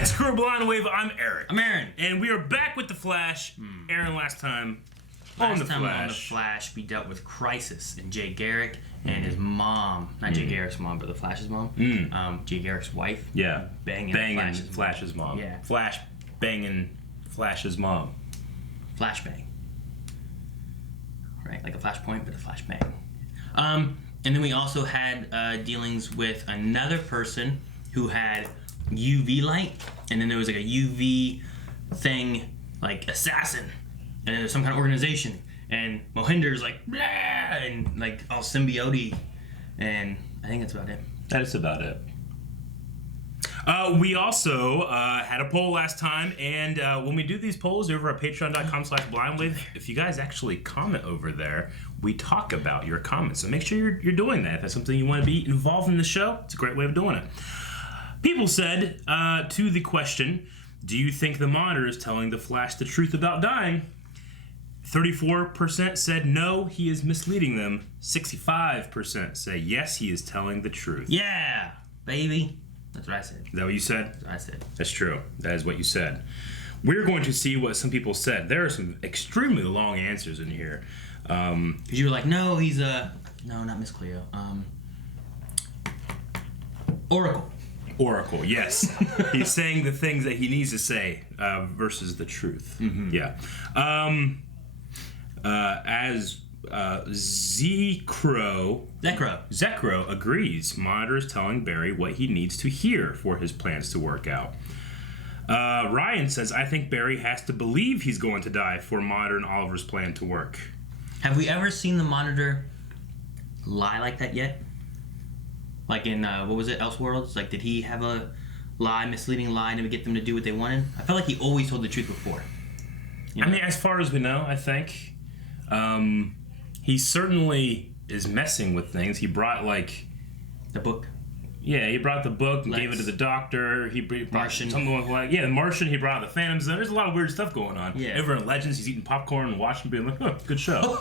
It's Crew Blind Wave. I'm Eric. I'm Aaron. And we are back with The Flash. Aaron, last time on The Flash, we dealt with Crisis and Jay Garrick and his mom. Not Jay Garrick's mom, but the Flash's mom. Jay Garrick's wife. Yeah. Banging Flash's mom. Yeah. Flash banging Flash's mom. Flashbang. Right, like a flashpoint, but a flashbang. And then we also had dealings with another person who had UV light, and then there was like a UV thing, like assassin, and then there's some kind of organization, and Mohinder's like, blah, and like all symbiote, and I think that's about it. That is about it. We also had a poll last time, and when we do these polls over at patreon.com/blindwave, if you guys actually comment over there, we talk about your comments. So make sure you're doing that. If that's something you want to be involved in the show, it's a great way of doing it. People said to the question, do you think the Monitor is telling the Flash the truth about dying? 34% said no, he is misleading them. 65% say yes, he is telling the truth. Yeah, baby. That's what I said. Is that what you said? That's what I said. That's true. That is what you said. We're going to see what some people said. There are some extremely long answers in here. Because you were like, no, he's no, not Miss Cleo. Oracle, yes. He's saying the things that he needs to say versus the truth. Mm-hmm. Yeah. As Zekro agrees, Monitor is telling Barry what he needs to hear for his plans to work out. Ryan says, I think Barry has to believe he's going to die for Monitor and Oliver's plan to work. Have we ever seen the Monitor lie like that yet? Like in, what was it, Elseworlds? Like, did he have a misleading lie to get them to do what they wanted? I felt like he always told the truth before. You know? I mean, as far as we know, I think he certainly is messing with things. He brought, like... The book? Yeah, he brought the book and gave it to the doctor. He brought Martian. Something like, the Martian. He brought the Phantom Zone. There's a lot of weird stuff going on. Yeah. Over in Legends, he's eating popcorn and watching, being like, good show.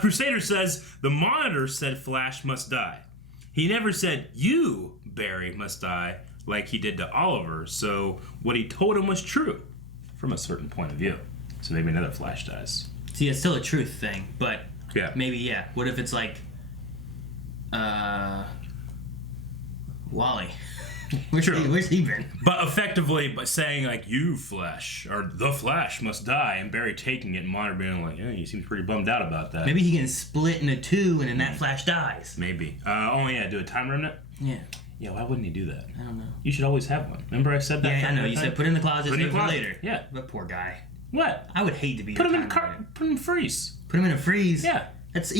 Crusader says, the Monitor said Flash must die. He never said, you, Barry, must die, like he did to Oliver. So what he told him was true from a certain point of view. So maybe another Flash dies. See, it's still a truth thing, but yeah. Maybe, yeah. What if it's like, Wally? Where's he been? But effectively, by saying like, you Flash, or the Flash must die, and Barry taking it and Monitor being like, yeah, he seems pretty bummed out about that. Maybe he can split into two and then that Flash dies. Maybe. Do a time remnant? Yeah. Yeah, why wouldn't he do that? I don't know. You should always have one. Remember I said that? Yeah, I know. You said put it in the closet, save it for later. Yeah. But poor guy. What? I would hate to be Put him in a freeze. Put him in a freeze? Yeah. That's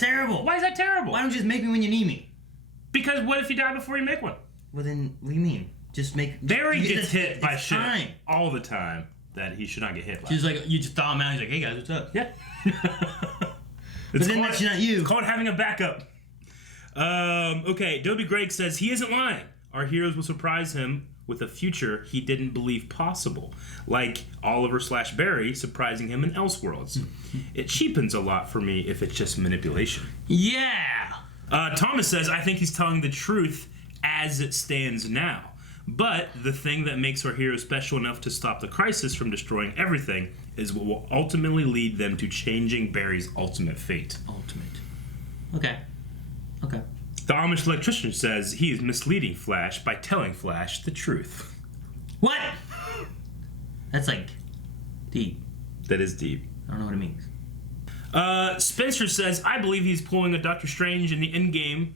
terrible. Why is that terrible? Why don't you just make me when you need me? Because what if you die before you make one? Well then, what do you mean? Just make... Barry gets hit by shit all the time that he should not get hit by. She's like, you just thaw him out, he's like, hey guys, what's up? Yeah. But then that's not you. It's called having a backup. Okay, Dobie Greg says, he isn't lying. Our heroes will surprise him with a future he didn't believe possible. Like Oliver/Barry surprising him in Elseworlds. It cheapens a lot for me if it's just manipulation. Yeah! Thomas says, I think he's telling the truth as it stands now. But the thing that makes our heroes special enough to stop the Crisis from destroying everything is what will ultimately lead them to changing Barry's ultimate fate. Okay. The Amish electrician says he is misleading Flash by telling Flash the truth. What? That's like deep. That is deep. I don't know what it means. Spencer says, I believe he's pulling a Doctor Strange in the endgame.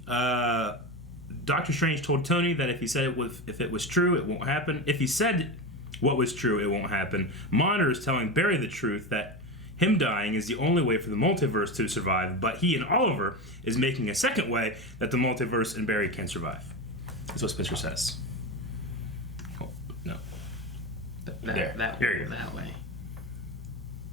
Doctor Strange told Tony that if it was true, it won't happen. If he said what was true, it won't happen. Monitor is telling Barry the truth that him dying is the only way for the multiverse to survive, but he and Oliver is making a second way that the multiverse and Barry can survive. That's what Spencer says. Oh, no. That way.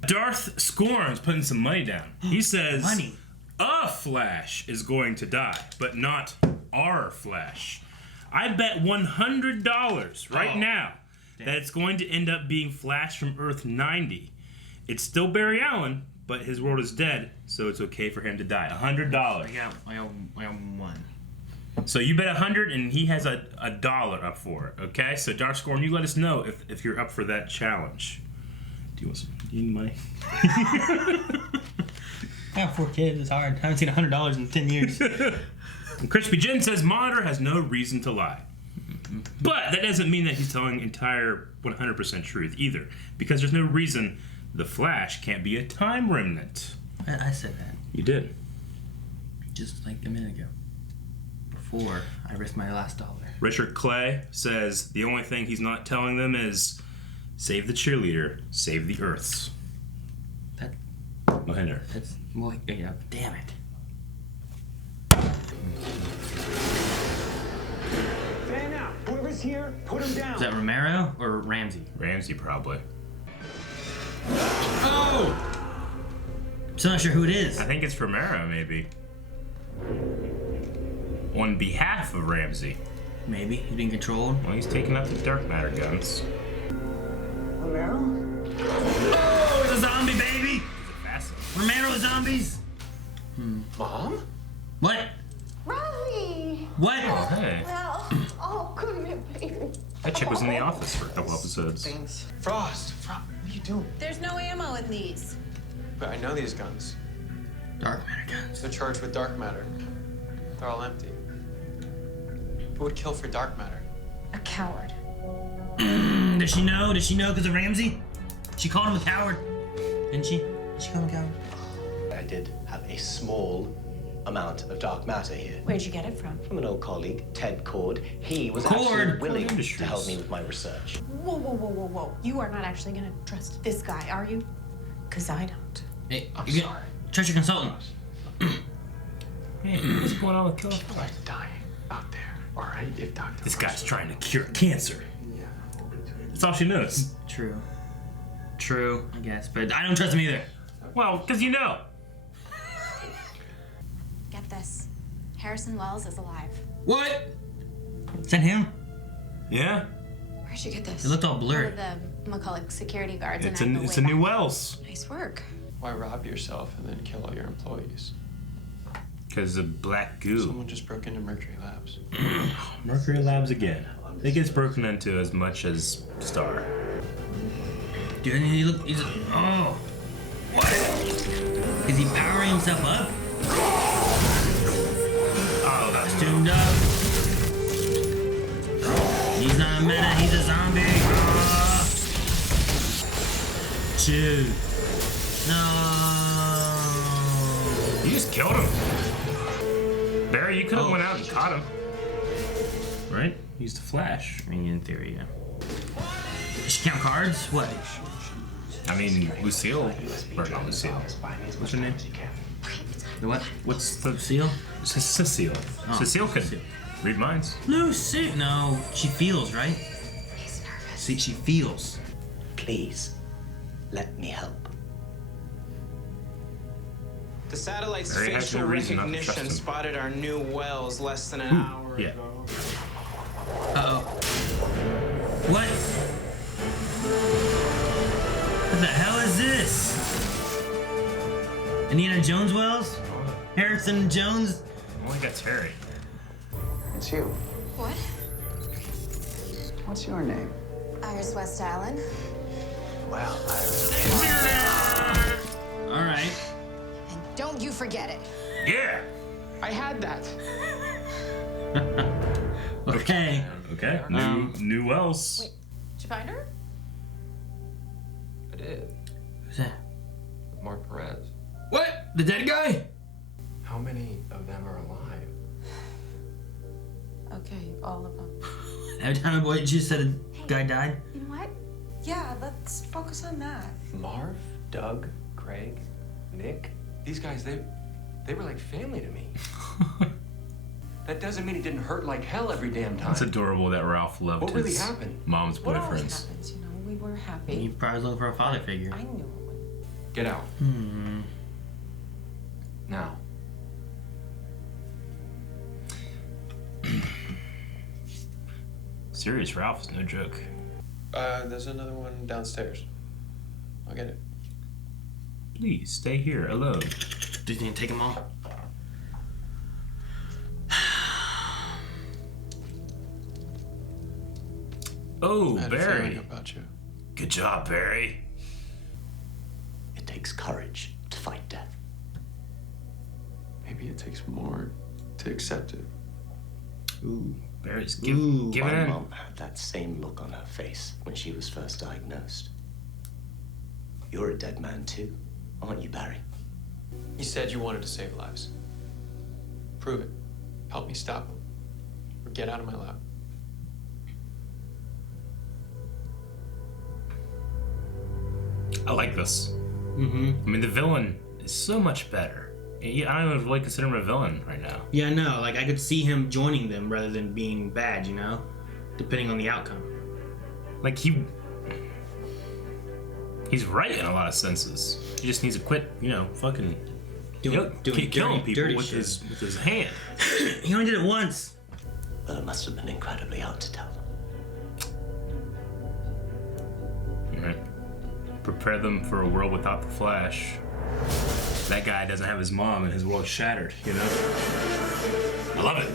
Darth Scorn's putting some money down. He says, money. A Flash is going to die, but not our Flash. I bet $100 right now that it's going to end up being Flash from Earth 90. It's still Barry Allen, but his world is dead, so it's okay for him to die. $100. I got one. So you bet 100 and he has a $1 up for it, okay? So Darkscorn, you let us know if you're up for that challenge. Do you need money? I have 4 kids, it's hard. I haven't seen $100 in 10 years. And Crispy Jim says Monitor has no reason to lie. But that doesn't mean that he's telling entire 100% truth either. Because there's no reason the Flash can't be a time remnant. I said that. You did. Just like a minute ago. Before I risked my last $1. Richard Clay says the only thing he's not telling them is save the cheerleader, save the Earths. That. Mohinder. That's. Well, yeah, damn it. Fan out. Whoever's here, put him down. Is that Romero or Ramsey? Ramsey, probably. Oh! Still not sure who it is. I think it's Romero, maybe. On behalf of Ramsey. Maybe. He's being controlled. Well, he's taking up the dark matter guns. Romero? Oh, it's a zombie, baby! Fast. Romero zombies! Mom? What? Robbie! What? Hey. Well, oh, come here, baby. That chick was in the office for a couple episodes. Things. Frost, what are you doing? There's no ammo in these. But I know these guns. Dark matter guns. They're charged with dark matter. They're all empty. Who would kill for dark matter? A coward. Does she know? Does she know because of Ramsey? She called him a coward. Didn't she? Did she call him a coward? I did have a small amount of dark matter here. Where'd you get it from? From an old colleague, Ted Cord. He was Cord? actually willing Industries. to help me with my research. Whoa, whoa, whoa, whoa, whoa. You are not actually gonna trust this guy, are you? Because I don't. Hey, I'm you get- sorry. Trust your consultant. Hey, what's going on with Killer? People are dying out there. All right, if Dr. This guy's trying to cure cancer. That's all she knows. True. True, I guess. But I don't trust him either. Well, because you know. Get this. Harrison Wells is alive. What? Is that him? Yeah. Where'd you get this? It looked all One blurry. of the McCulloch security guards. It's and I a know it's way a new back. Wells. Nice work. Why rob yourself and then kill all your employees? Because of black goo. Someone just broke into Mercury Labs. Mercury Labs again. It gets broken into as much as Star. Dude, he look. He's. Oh. What? Is he powering himself up? Oh, that's Tuned up. He's not a meta, he's a zombie. Ah. Dude. No. You just killed him. Barry, you could have Oh. went out and caught him. Right? Used the flash. I mean, in theory, yeah. Does she count cards? What? I mean, Lucille. Or not Lucille. What's her name? The what? What's the Seal? Cecile? Oh, Cecile could Cecile. read minds. Lucy. No, she feels, right? He's nervous. See, she feels. Please, let me help. The satellite's Barry has facial no reason not to trust recognition him. spotted our new Wells less than an hour Yeah. ago. Uh-oh. What? What the hell is this? Indiana Jones Wells? Harrison Jones? Only got Terry. It's you. What? What's your name? Iris West Allen. Well, Alright. And don't you forget it. Yeah. I had that. Okay. Okay. New Wells. Wait, did you find her? I did. Who's that? Mark Perez. What? The dead guy? How many of them are alive? Okay, all of them. Every time a boy just said a guy died. You know what? Yeah, let's focus on that. Marv, Doug, Craig, Nick. These guys, they were like family to me. That doesn't mean it didn't hurt like hell every damn time. It's adorable that Ralph loved What really his happened? mom's What always boyfriends. happens, you know? We were He happy. probably was looking for a father figure. I knew it would. Get out. Now. Serious Ralph is no joke. There's another one downstairs. I'll get it. Please stay here alone. Did you take them all? Oh, I had a feeling Barry. about you. Good job, Barry. It takes courage to fight death. Maybe it takes more to accept it. Ooh. Barry's Ooh, giving My in. mom had that same look on her face when she was first diagnosed. You're a dead man too, aren't you, Barry? You said you wanted to save lives. Prove it. Help me stop them. Or get out of my lab. I like this. Mm-hmm. I mean, the villain is so much better. I don't even really consider him a villain right now. Yeah, no, like I could see him joining them rather than being bad, you know? Depending on the outcome. Like, he's right in a lot of senses. He just needs to quit, fucking Doing killing dirty, people dirty with shit. his hand. He only did it once. Well, it must have been incredibly hard to tell. Right. Prepare them for a world without the Flash. That guy doesn't have his mom and his world's shattered, I love it.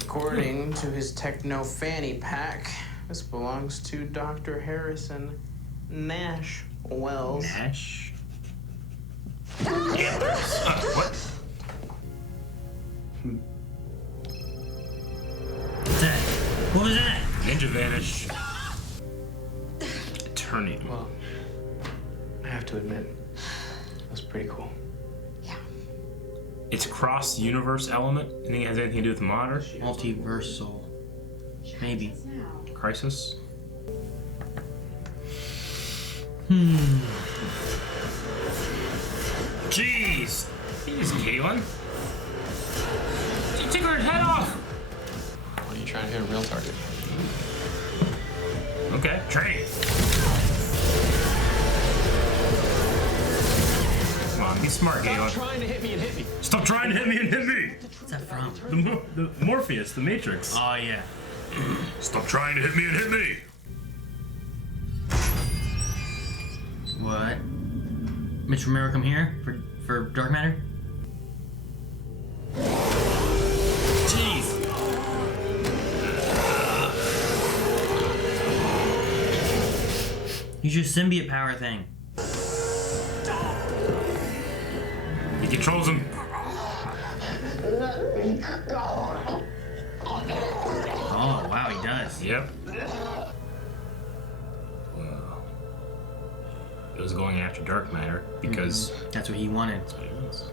According to his techno fanny pack, this belongs to Dr. Harrison Nash Wells. Nash? What? What's that? What was that? Ninja Vanish. Eternium. Well, I have to admit, that was pretty cool. Yeah. It's cross-universe element. You think it has anything to do with the modder? Multiversal. Maybe. Crisis? Jeez! Jeez, Caitlin. You took her head off! Why are you trying to hit a real target? Okay, trade. Come on, be smart, Caitlin. Trying to hit me and hit me. Stop trying to hit me and hit me! What's that from? The Morpheus, the Matrix. Oh, yeah. Stop trying to hit me and hit me! What? Mitch Romero come here for Dark Matter? Jeez! Use your symbiote power thing. He controls him. Oh, wow, he does. Yep. It was going after dark matter because That's what he wanted. that's what it was.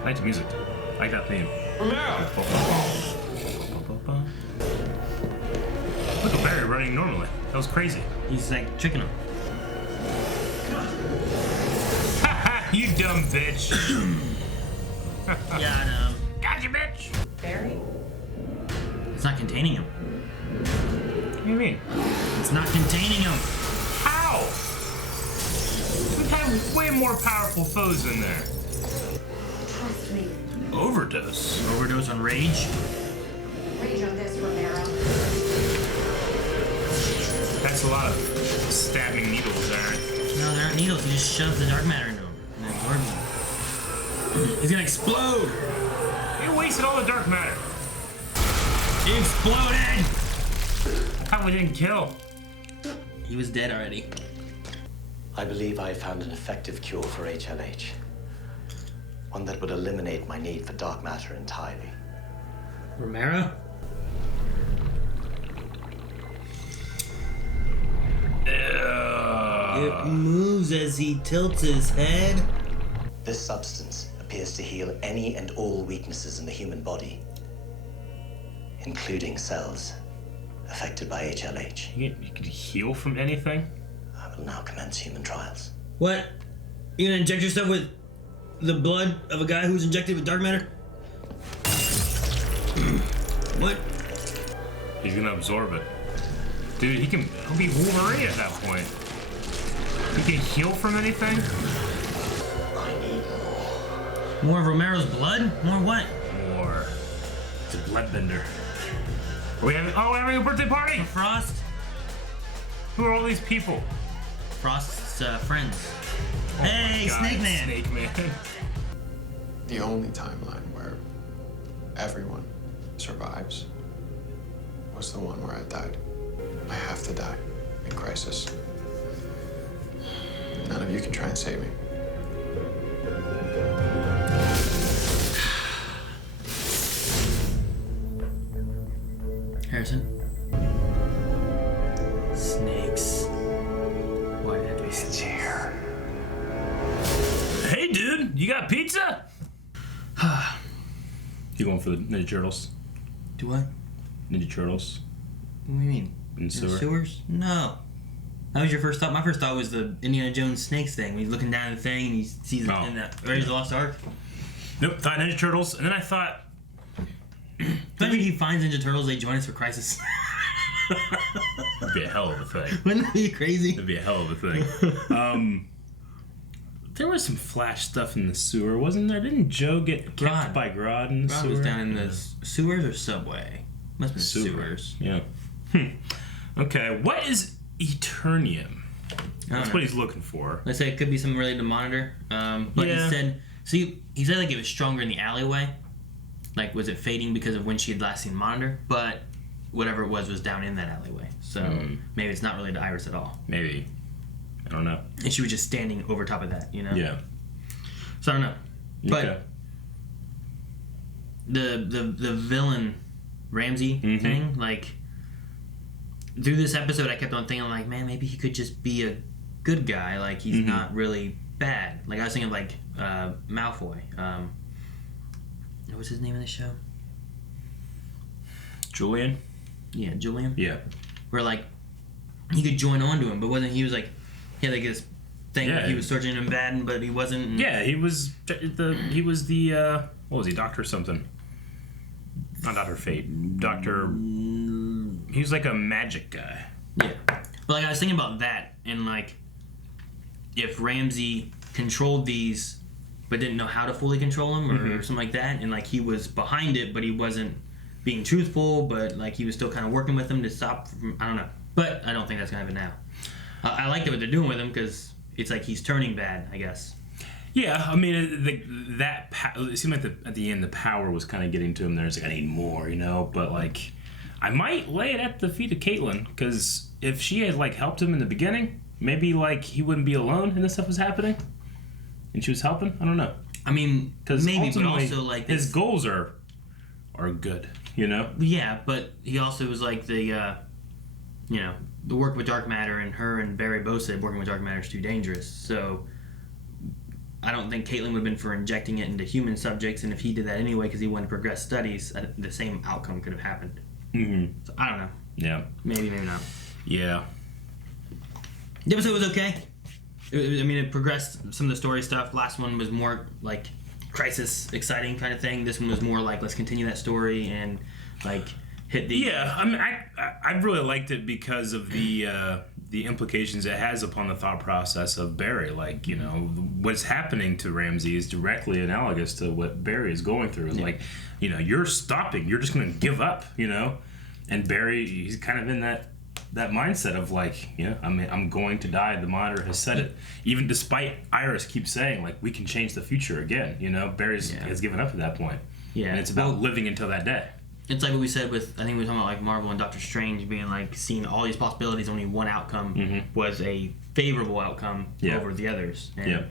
I like the music. I like that theme. Romero! Look at Barry running normally. That was crazy. He's like tricking him. Ha you dumb bitch. Got him. Gotcha, bitch. Barry? It's not containing him. What do you mean? It's not containing him. How? We've had way more powerful foes in there. Trust me. Overdose. Overdose on rage. Rage on this, Romero. That's a lot of stabbing needles there. No, there aren't needles. He just shoves the dark matter into him and absorbs him. He's gonna explode. You wasted all the dark matter. He exploded. How we didn't kill? He was dead already. I believe I found an effective cure for HLH. One that would eliminate my need for dark matter entirely. Romero? It moves as he tilts his head. This substance appears to heal any and all weaknesses in the human body, including cells affected by HLH. You could heal from anything? I will now commence human trials. What? You gonna inject yourself with the blood of a guy who's injected with dark matter? What? He's gonna absorb it. Dude, he'll be Wolverine at that point. He can heal from anything? More of Romero's blood? More what? More. It's a bloodbender. We're having a birthday party? Frost? Who are all these people? Frost's friends. Oh my Hey, God, Snake Man! Snake Man. The only timeline where everyone survives was the one where I died. I have to die in crisis. None of you can try and save me. Harrison? Snakes. Why did it have to be It's here. Hey, dude, you got pizza? You going for the Ninja Turtles? Do what? Ninja Turtles What do you mean? in In sewer? the sewers? No. That was your first thought? My first thought was the Indiana Jones snakes thing. When he's looking down the thing and he sees it Oh. in the Raiders of the Lost Ark. Nope, thought Ninja Turtles, and then I thought, Imagine he finds Ninja Turtles, they join us for Crisis. it'd be a hell of a thing. Wouldn't that be crazy? It'd be a hell of a thing. There was some Flash stuff in the sewer, wasn't there? Didn't Joe get kept Grodd. by Grodd in the Rob sewer? was down in the sewers or subway? Must be sewers. Yeah. Okay, what is Eternium? That's know. what he's looking for. Let's say it could be something related to Monitor. But Yeah. he said, see, he said like it was stronger in the alleyway. Like, was it fading because of when she had last seen Monitor? But whatever it was down in that alleyway. So maybe it's not related to Iris at all. Maybe. I don't know. And she was just standing over top of that, you know? Yeah. So I don't know. But Okay. the villain Ramsey thing, like through this episode I kept on thinking like, man, maybe he could just be a good guy, like he's not really bad. Like I was thinking of like Malfoy. What was his name in the show? Julian? Yeah, Julian. Yeah. Where like he could join on to him, but wasn't he was like he had like this thing Yeah. that he was searching him bad, but he wasn't. And Yeah, he was the what was he, Doctor something? Not Dr. Fate. Dr. He was like a magic guy. Yeah. But like I was thinking about that and like if Ramsey controlled these but didn't know how to fully control them or something like that and like he was behind it but he wasn't being truthful but like he was still kind of working with them to stop from, I don't know. But I don't think that's going to happen now. I like what they're doing with him because it's like he's turning bad, I guess. Yeah, I mean, it seemed like at the end the power was kind of getting to him. There's like, I need more, you know? But like, I might lay it at the feet of Caitlin because if she had like helped him in the beginning, maybe like he wouldn't be alone and this stuff was happening and she was helping. I don't know. I mean, Because maybe, but also like his this, goals are good, you know? yeah, but he also was like the you know, the work with dark matter and her and Barry both said working with dark matter is too dangerous. So I don't think Caitlin would have been for injecting it into human subjects, and if he did that anyway because he wanted to progress studies, the same outcome could have happened. Mm-hmm. So I don't know. Yeah. Maybe not. Yeah. The episode was okay. I mean, it progressed some of the story stuff. Last one was more like crisis, exciting kind of thing. This one was more like let's continue that story and like hit the Yeah, I mean, I really liked it because of the implications it has upon the thought process of Barry. Like, you know, what's happening to Ramsey is directly analogous to what Barry is going through. It's like, you know, you're stopping. You're just going to give up, you know? And Barry, he's kind of in that mindset of like, you know, I'm going to die. The Monitor has said it. Even despite Iris keeps saying, like, we can change the future again, you know? Barry's has given up at that point. Yeah. And it's about living until that day. It's like what we said with, I think we were talking about like Marvel and Doctor Strange being like seeing all these possibilities, only one outcome was a favorable outcome over the others. And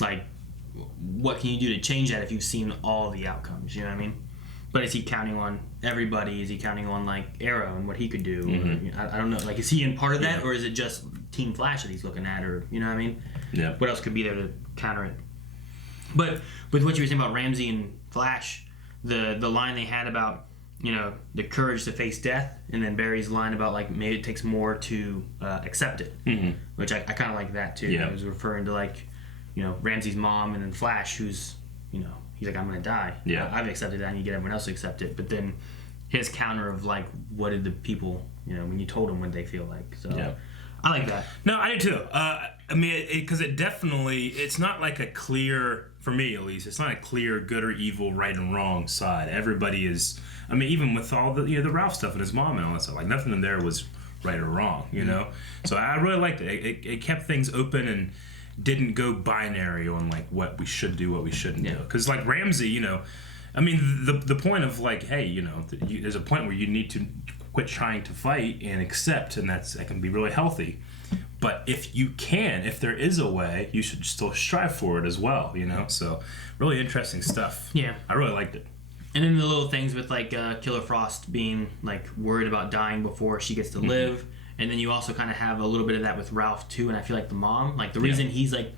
like, what can you do to change that if you've seen all the outcomes? You know what I mean? But is he counting on everybody? Is he counting on like Arrow and what he could do? Or, I don't know. Like, is he in part of that, or is it just Team Flash that he's looking at, or you know what I mean? Yeah. What else could be there to counter it? But with what you were saying about Ramsey and Flash, the line they had about, you know, the courage to face death, and then Barry's line about like maybe it takes more to accept it, which I kind of like that too. Yeah. It was referring to like, you know, Ramsey's mom, and then Flash, who's, you know, he's like, I'm gonna die. Yeah. I've accepted that, and you get everyone else to accept it. But then his counter of like, what did the people, you know, when you told them what they feel like. So I like that. No, I do too. I mean, because it definitely, it's not like a clear, for me at least, it's not a clear good or evil, right and wrong side. Everybody is, I mean, even with all the, you know, the Ralph stuff and his mom and all that stuff, like nothing in there was right or wrong, you know? So I really liked it. It kept things open and didn't go binary on like what we should do, what we shouldn't do. Because like Ramsey, you know, I mean, the point of like, hey, you know, there's a point where you need to quit trying to fight and accept, and that can be really healthy. But if there is a way, you should still strive for it as well, you know? So, really interesting stuff. Yeah. I really liked it. And then the little things with, like, Killer Frost being, like, worried about dying before she gets to live. And then you also kind of have a little bit of that with Ralph, too. And I feel like the mom, like, the reason he's, like,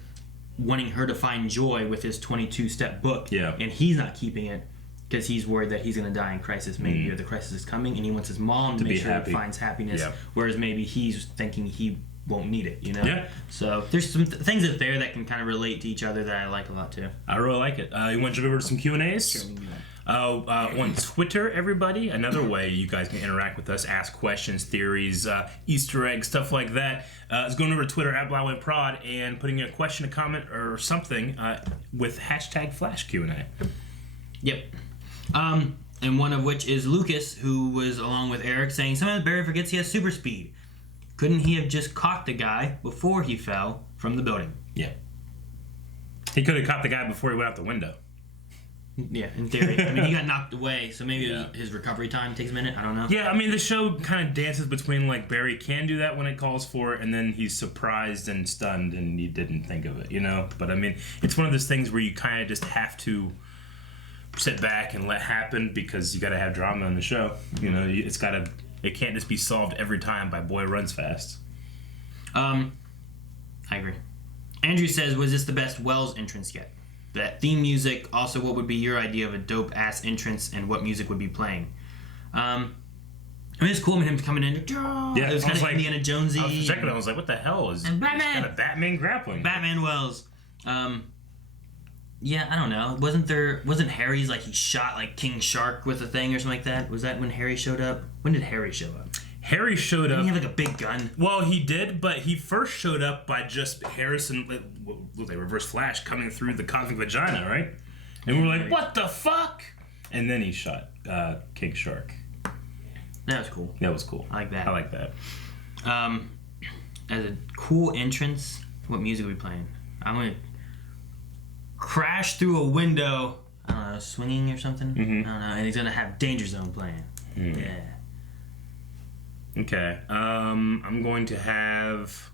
wanting her to find joy with his 22-step book. Yeah. And he's not keeping it because he's worried that he's going to die in crisis maybe, or the crisis is coming. And he wants his mom to make sure he finds happiness. Yeah. Whereas maybe he's thinking he won't need it, you know? Yeah. So there's some things out there that can kind of relate to each other that I like a lot too. I really like it. You want to jump over to some Q&As? Sure, we can do that. On Twitter, everybody, another way you guys can interact with us, ask questions, theories, Easter eggs, stuff like that, is going over to Twitter at BlauWentProd and putting in a question, a comment, or something with hashtag Flash Q&A. Yep. And one of which is Lucas, who was along with Eric, saying, sometimes Barry forgets he has super speed. Couldn't he have just caught the guy before he fell from the building? Yeah. He could have caught the guy before he went out the window. Yeah, in theory. I mean, he got knocked away, so maybe his recovery time takes a minute. I don't know. Yeah, I mean, the show kind of dances between, like, Barry can do that when it calls for it, and then he's surprised and stunned and he didn't think of it, you know? But, I mean, it's one of those things where you kind of just have to sit back and let happen because you got to have drama in the show. You know, it can't just be solved every time by Boy Runs Fast. I agree. Andrew says, was this the best Wells entrance yet? That theme music, also what would be your idea of a dope-ass entrance and what music would be playing? I mean, it's cool with him coming in. Yeah, it was kind of like Indiana Jonesy. I was checking it, I was like, what the hell is and Batman? Kind of Batman grappling? Batman Wells. Yeah, I don't know. Wasn't Harry's like he shot like King Shark with a thing or something like that? Was that when Harry showed up? When did Harry show up? Harry showed Didn't up. he have like a big gun? Well, he did, but he first showed up by just Harrison, like Reverse Flash, coming through the cosmic vagina, right? And we were like, what the fuck? And then he shot King Shark. That was cool. That was cool. I like that. I like that. As a cool entrance, what music are we playing? I'm gonna crash through a window. I don't know, swinging or something. I don't know, and he's gonna have Danger Zone playing. Yeah. Okay. I'm going to have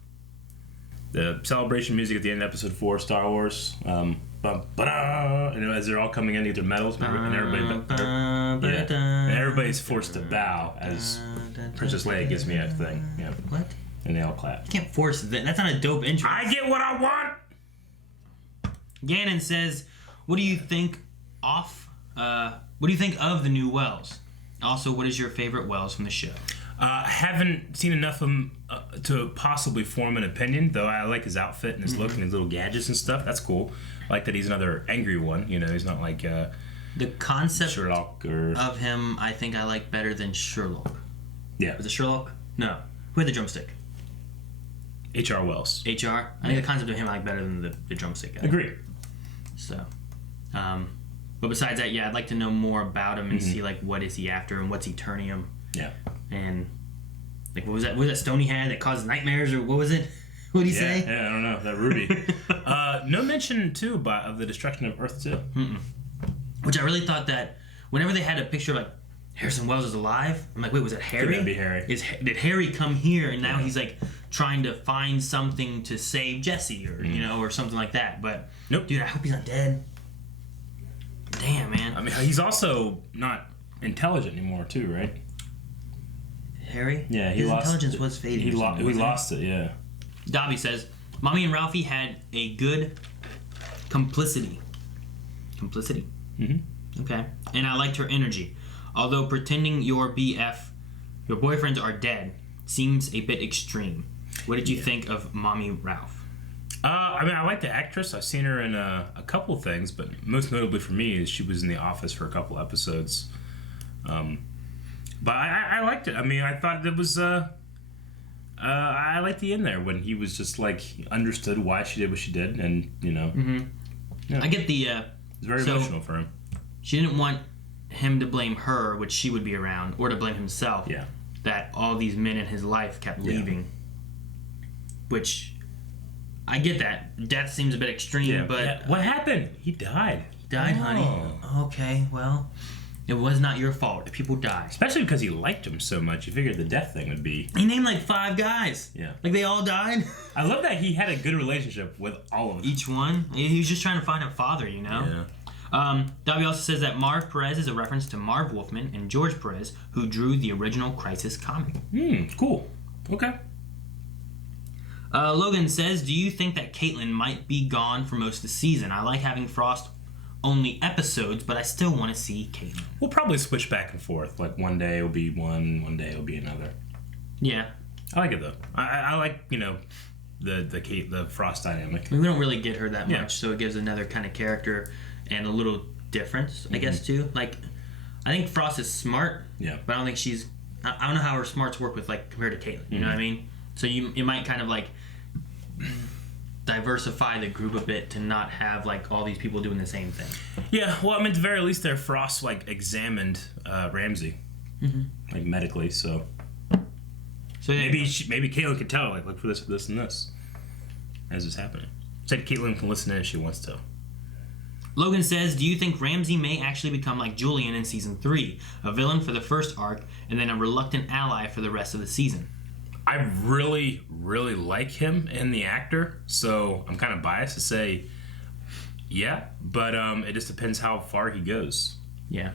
the celebration music at the end of episode 4 Star Wars. And as they're all coming in, these are medals, and everybody's forced to bow as Princess Leia gives me that thing. Yeah. What? And they all clap. You can't force that. That's not a dope entrance. I get what I want. Gannon says, "What do you think of the new Wells? Also, what is your favorite Wells from the show?" Haven't seen enough of him to possibly form an opinion, though I like his outfit and his look and his little gadgets and stuff. That's cool. I like that he's another angry one. You know, he's not like the concept Sherlock of him. I think I like better than Sherlock. Yeah. Was it Sherlock? No. Who had the drumstick? H.R. Wells. H.R. I think the concept of him I like better than the drumstick guy. Agreed. So, but besides that, yeah, I'd like to know more about him and see like what is he after and what's he turning him. Yeah. And like what was that stone he had that caused nightmares or what was it? What did he say? Yeah, I don't know. That ruby. No mention too of the destruction of Earth 2. Which I really thought that whenever they had a picture of like Harrison Wells is alive, I'm like, wait, was it Harry? Could that be Harry? Did Harry come here and now he's like trying to find something to save Jesse or you know or something like that? But nope. Dude, I hope he's not dead. Damn, man. I mean, he's also not intelligent anymore too, right? Harry? Yeah, his intelligence was fading. He lost it, yeah. Dobby says, Mommy and Ralphie had a good complicity. Complicity? Mm-hmm. Okay. And I liked her energy. Although pretending your boyfriends are dead, seems a bit extreme. What did you think of Mommy Ralph? I mean, I like the actress. I've seen her in a couple things, but most notably for me is she was in The Office for a couple episodes. But I liked it. I mean, I thought it was... I liked the end there when he was just like, he understood why she did what she did, and, you know... Yeah. I get the... it's very emotional for him. She didn't want him to blame her, which she would be around, or to blame himself. Yeah. That all these men in his life kept leaving. Which... I get that. Death seems a bit extreme, but... What happened? He died. Died, honey. Okay, well, it was not your fault if people die. Especially because he liked him so much. You figured the death thing would be... He named like 5 guys. Yeah. Like they all died. I love that he had a good relationship with all of them. Each one. He was just trying to find a father, you know? Yeah. Dobby also says that Marv Perez is a reference to Marv Wolfman and George Perez, who drew the original Crisis comic. Cool. Okay. Logan says, do you think that Caitlin might be gone for most of the season? I like having Frost only episodes, but I still want to see Caitlin. We'll probably switch back and forth. Like one day it'll be one day it'll be another. Yeah. I like it though. I like, you know, the Frost dynamic. I mean, we don't really get her that much, so it gives another kind of character and a little difference, I guess, too. Like, I think Frost is smart, but I don't think she's... I don't know how her smarts work with, like, compared to Caitlin, you know what I mean? So you might kind of, like, diversify the group a bit to not have, like, all these people doing the same thing. Yeah, well, I mean, at the very least there, Frost, like, examined Ramsey, like, medically, so... So yeah, maybe Caitlin could tell her, like, look for this, this, and this as it's happening. Said Caitlin can listen in if she wants to. Logan says, do you think Ramsey may actually become like Julian in Season 3, a villain for the first arc, and then a reluctant ally for the rest of the season? I really, really like him and the actor, so I'm kind of biased to say yeah, but it just depends how far he goes. Yeah.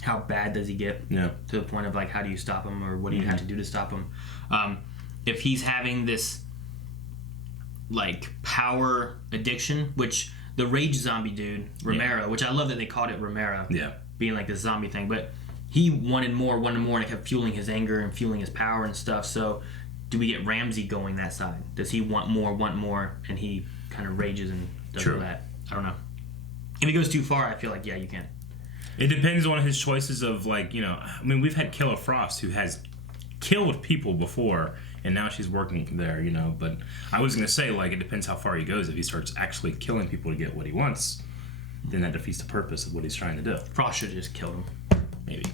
How bad does he get? Yeah. To the point of, like, how do you stop him, or what do you have to do to stop him? If he's having this, like, power addiction, which... The rage zombie dude, Romero, which I love that they called it Romero, being like this zombie thing, but he wanted more, and it kept fueling his anger and fueling his power and stuff. So do we get Ramsey going that side? Does he want more, and he kind of rages and does all that? I don't know. If he goes too far, I feel like, yeah, you can. It depends on his choices of, like, you know, I mean, we've had Killer Frost who has killed people before, and now she's working there, you know, but I was going to say, like, it depends how far he goes. If he starts actually killing people to get what he wants, then that defeats the purpose of what he's trying to do. Frost should have just killed him. Maybe.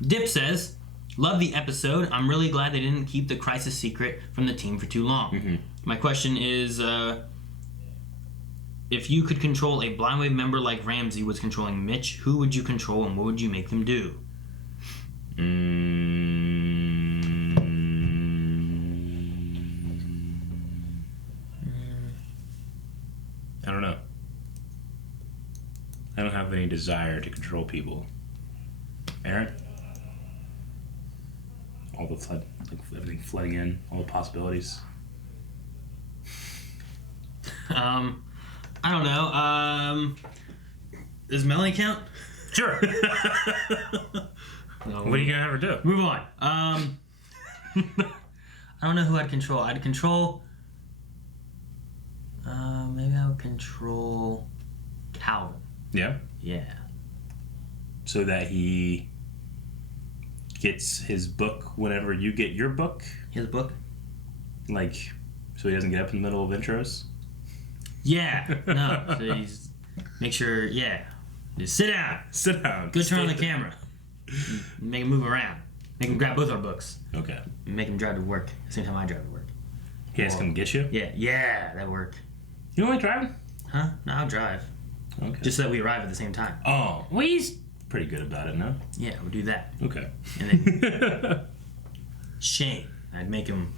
Dip says, love the episode. I'm really glad they didn't keep the Crisis secret from the team for too long. My question is, if you could control a Blind Wave member like Ramsey was controlling Mitch, who would you control and what would you make them do? I don't know. I don't have any desire to control people. Aaron? All the flood, like everything flooding in, all the possibilities. I don't know. Does Melanie count? Sure. No, What are you gonna have her do? move on. I don't know who I'd control. I'd control. Maybe I would control Calvin. Yeah. Yeah. So that he gets his book whenever you get your book. His book. Like, so he doesn't get up in the middle of intros. Yeah. No. So he's make sure. Yeah. Just sit down. Sit down. Go turn on the camera. Make him move around. Make him grab both our books. Okay. Make him drive to work at the same time I drive to work. He has to come get you? Yeah, that work. You don't like driving? Huh? No, I'll drive. Okay. Just so that we arrive at the same time. Oh, well, he's pretty good about it, no? Yeah, we'll do that. Okay. And then Shane, I'd make him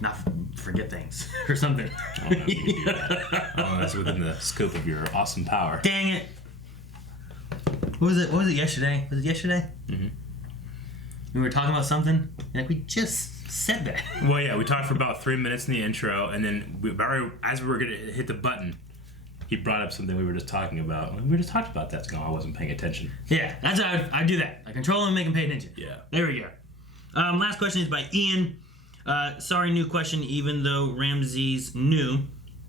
not forget things or something. I don't know if you can do that. Oh, that's within the scope of your awesome power. Dang it! What was it yesterday? Was it yesterday? Mm-hmm. We were talking about something, like we just said that. Well, yeah, we talked for about 3 minutes in the intro, and then as we were going to hit the button, he brought up something we were just talking about. We just talked about that, so I wasn't paying attention. Yeah, that's how I do that. I control him and make him pay attention. Yeah. There we go. Last question is by Ian. Sorry, new question. Even though Ramsey's new,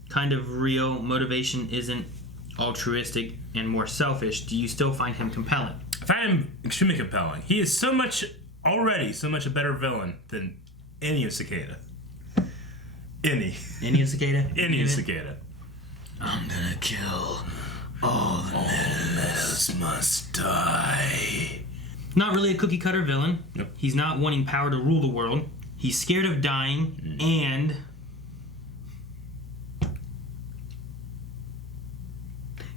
kind of real motivation isn't altruistic and more selfish, do you still find him compelling? I find him extremely compelling. He is so much a better villain than any of Cicada. Any of Cicada? Any of Cicada. I'm gonna kill all the Metas must die. Not really a cookie cutter villain. Nope. He's not wanting power to rule the world. He's scared of dying and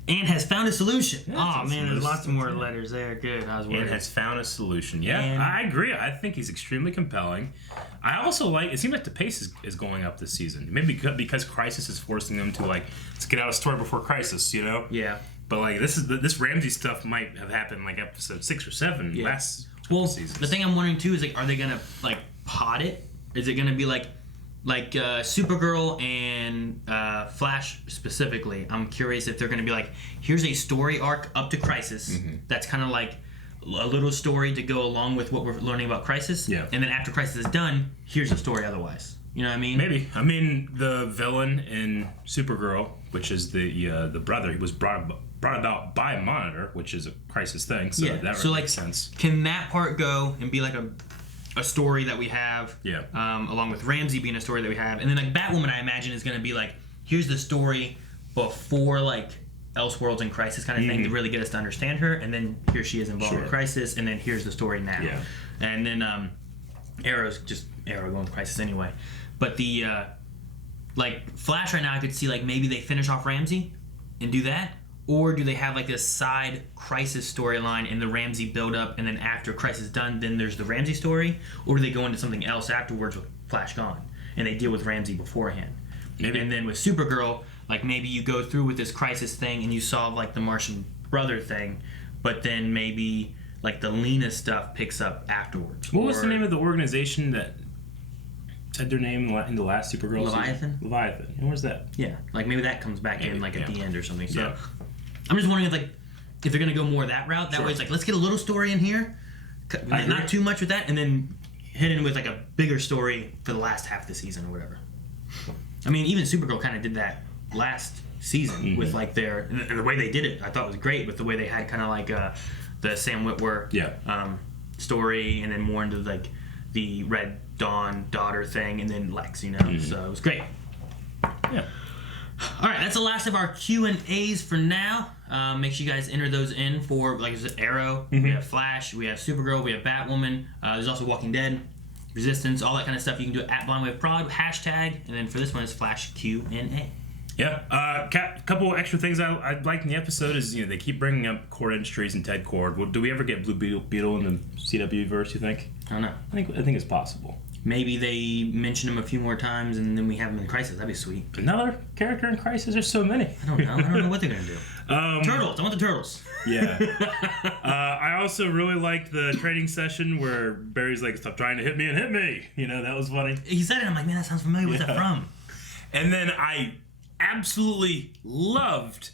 And has found a solution. Yeah, Oh man, there's lots more yeah. letters there. Good. I was worried. And has found a solution. Yeah, And- I agree. I think he's extremely compelling. I also like. It seems like the pace is going up this season. Maybe because Crisis is forcing them to like let's get out a story before Crisis. You know. Yeah. But like this Ramsey stuff might have happened like episode 6 or 7 Yeah. last Well, seasons. the thing I'm wondering too is like, are they gonna like pod it? Is it gonna be like Supergirl and Flash specifically? I'm curious if they're gonna be like, here's a story arc up to Crisis that's kind of like a little story to go along with what we're learning about Crisis. Yeah. And then after Crisis is done, here's a story otherwise. You know what I mean? Maybe. I mean, the villain in Supergirl, which is the brother, he was brought about by Monitor, which is a Crisis thing. So Yeah. that So like, makes sense. can that part go and be like a story that we have? Yeah. Along with Ramsey being a story that we have, and then like Batwoman, I imagine is going to be like, here's the story before like Elseworlds and Crisis kind of thing to really get us to understand her, and then here she is involved in Crisis, and then here's the story now. Yeah. And then Arrow's just Arrow going to Crisis anyway, but the like Flash right now, I could see like maybe they finish off Ramsey and do that. Or do they have like this side Crisis storyline in the Ramsey build-up, and then after Crisis done, then there's the Ramsey story? Or do they go into something else afterwards with Flash gone, and they deal with Ramsey beforehand? Maybe. And then with Supergirl, like maybe you go through with this Crisis thing and you solve like the Martian brother thing, but then maybe like the Lena stuff picks up afterwards. What was the name of the organization that said their name in the last Supergirl Leviathan? season? Leviathan. And where's that? Yeah, like maybe that comes back in Maybe, like at yeah. the end or something. So Yeah. I'm just wondering if they're gonna go more that route. That Sure. way it's like, let's get a little story in here, I agree. not too much with that, and then hit in with like a bigger story for the last half of the season or whatever. I mean, even Supergirl kind of did that last season with like and the way they did it, I thought was great with the way they had kind of like the Sam Witwer story, and then more into like the Red Dawn daughter thing, and then Lex, you know. So it was great. Yeah. All right, that's the last of our Q&As for now. Make sure you guys enter those in for, like I said, Arrow. We have Flash, we have Supergirl, we have Batwoman. There's also Walking Dead, Resistance, all that kind of stuff. You can do it at BlindWaveProd, hashtag, and then for this one is Flash Q&A. Yeah. Couple extra things I liked in the episode is, they keep bringing up Cord Industries and Ted Cord. Well, do we ever get Blue Beetle in the CW verse, you think? I don't know. I think it's possible. Maybe they mention him a few more times and then we have him in Crisis. That'd be sweet. Another character in Crisis? There's so many. I don't know what they're going to do. Turtles. I want the turtles. Yeah. I also really liked the training session where Barry's like, stop trying to hit me and hit me. That was funny. He said it. I'm like, man, that sounds familiar. What's that from? And then I absolutely loved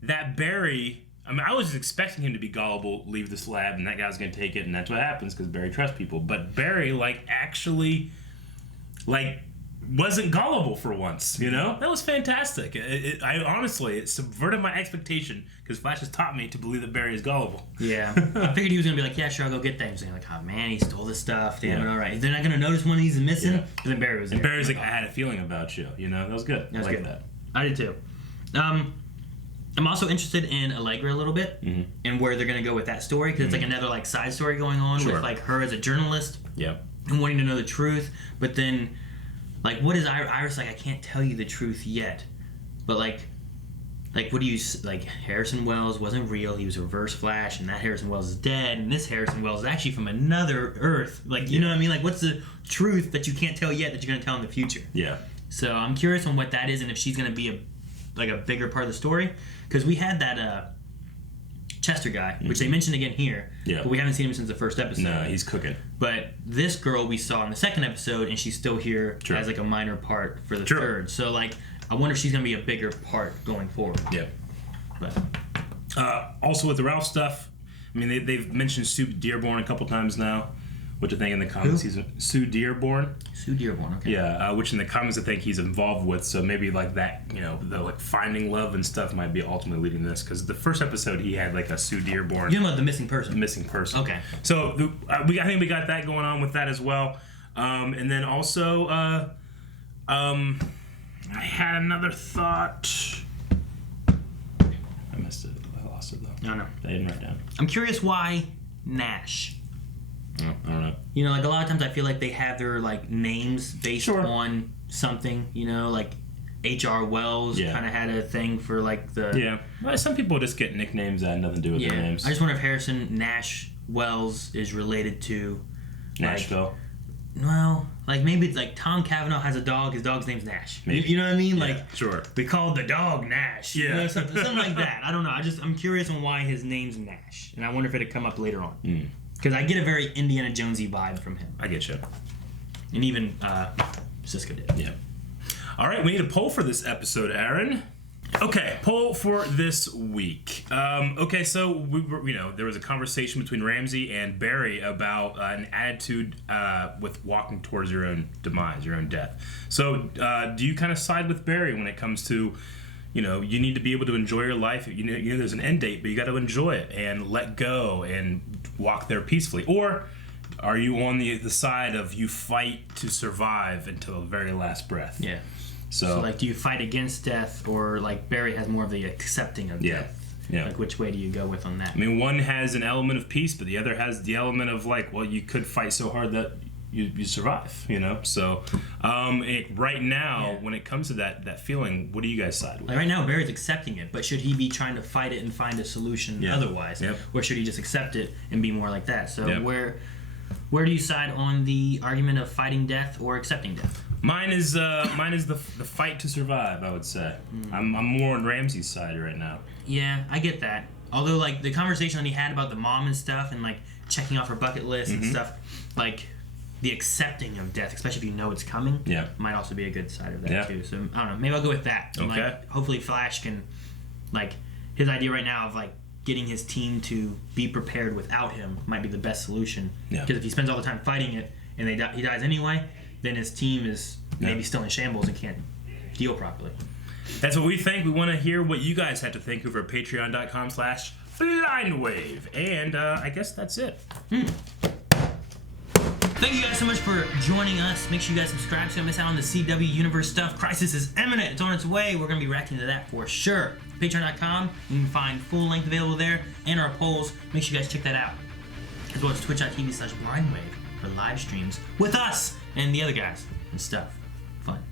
that Barry... I was just expecting him to be gullible, leave this lab, and that guy's going to take it, and that's what happens because Barry trusts people. But Barry, actually, wasn't gullible for once, That was fantastic. I honestly, it subverted my expectation because Flash has taught me to believe that Barry is gullible. Yeah. I figured he was going to be like, yeah, sure, I'll go get things. And you're like, oh, man, he stole this stuff. Damn it, Yeah. all right. They're not going to notice when he's missing. Yeah. But then Barry was there. And Barry's like, I had a feeling about you, That was good. That was I like good. that. I did too. I'm also interested in Allegra a little bit and where they're going to go with that story because it's like another side story going on with her as a journalist Yeah. and wanting to know the truth. But then, what is Iris like? I can't tell you the truth yet. But what do you Harrison Wells wasn't real. He was a reverse Flash, and that Harrison Wells is dead, and this Harrison Wells is actually from another Earth. You know what I mean? What's the truth that you can't tell yet that you're going to tell in the future? Yeah. So I'm curious on what that is and if she's going to be a bigger part of the story. Because we had that Chester guy, which they mentioned again here, but we haven't seen him since the first episode. No, he's cooking. But this girl we saw in the second episode, and she's still here as a minor part for the third. So I wonder if she's going to be a bigger part going forward. Yeah. But also with the Ralph stuff, they've mentioned Sue Dearborn a couple times now, which I think in the comics he's Sue Dearborn. Sue Dearborn, okay. Yeah, which in the comics I think he's involved with. So maybe that, the finding love and stuff might be ultimately leading this. Because the first episode he had a Sue Dearborn. You're talking about the missing person. Missing person. Okay. So I think we got that going on with that as well. And then also, I had another thought. I missed it. I lost it though. No. I didn't write it down. I'm curious why Nash. I don't know. A lot of times I feel like they have their names based Sure. on something. H.R. Wells kind of had a thing for like the... Yeah. Well, some people just get nicknames that have nothing to do with their names. I just wonder if Harrison Nash Wells is related to... Nashville. Well, like maybe it's like Tom Cavanaugh has a dog. His dog's name's Nash. Maybe. You know what I mean? Yeah, like, sure. We called the dog Nash. Yeah. You know, something like that. I don't know. I'm curious on why his name's Nash, and I wonder if it'd come up later on. Because I get a very Indiana Jonesy vibe from him. I get you. And even Cisco did. Yeah. All right, we need a poll for this episode, Aaron. Okay, poll for this week. Okay, so there was a conversation between Ramsey and Barry about an attitude with walking towards your own demise, your own death. So, do you kind of side with Barry when it comes to, you need to be able to enjoy your life? You know there's an end date, but you got to enjoy it and let go and walk there peacefully. Or are you on the side of you fight to survive until the very last breath? Yeah. So like, do you fight against death, or like Barry has more of the accepting of death? Yeah. Like, which way do you go with on that? I mean, one has an element of peace, but the other has the element of like, well, you could fight so hard that you survive, So, right now, when it comes to that feeling, what do you guys side with? Like right now, Barry's accepting it, but should he be trying to fight it and find a solution otherwise? Yep. Or should he just accept it and be more like that? So Yep. where do you side on the argument of fighting death or accepting death? Mine is the fight to survive, I would say. I'm more on Ramsey's side right now. Yeah, I get that. Although, like, the conversation that he had about the mom and stuff and, like, checking off her bucket list and stuff, like, the accepting of death, especially if you know it's coming, might also be a good side of that, too. So, I don't know. Maybe I'll go with that. And, Okay. like, hopefully Flash can, like, his idea right now of, like, getting his team to be prepared without him might be the best solution. Because if he spends all the time fighting it and he dies anyway, then his team is maybe still in shambles and can't deal properly. That's what we think. We want to hear what you guys have to think over at patreon.com/blindwave. And I guess that's it. Thank you guys so much for joining us. Make sure you guys subscribe so you don't miss out on the CW Universe stuff. Crisis is imminent. It's on its way. We're going to be reacting to that for sure. Patreon.com. You can find full length available there and our polls. Make sure you guys check that out. As well as twitch.tv/blindwave for live streams with us and the other guys and stuff. Fun.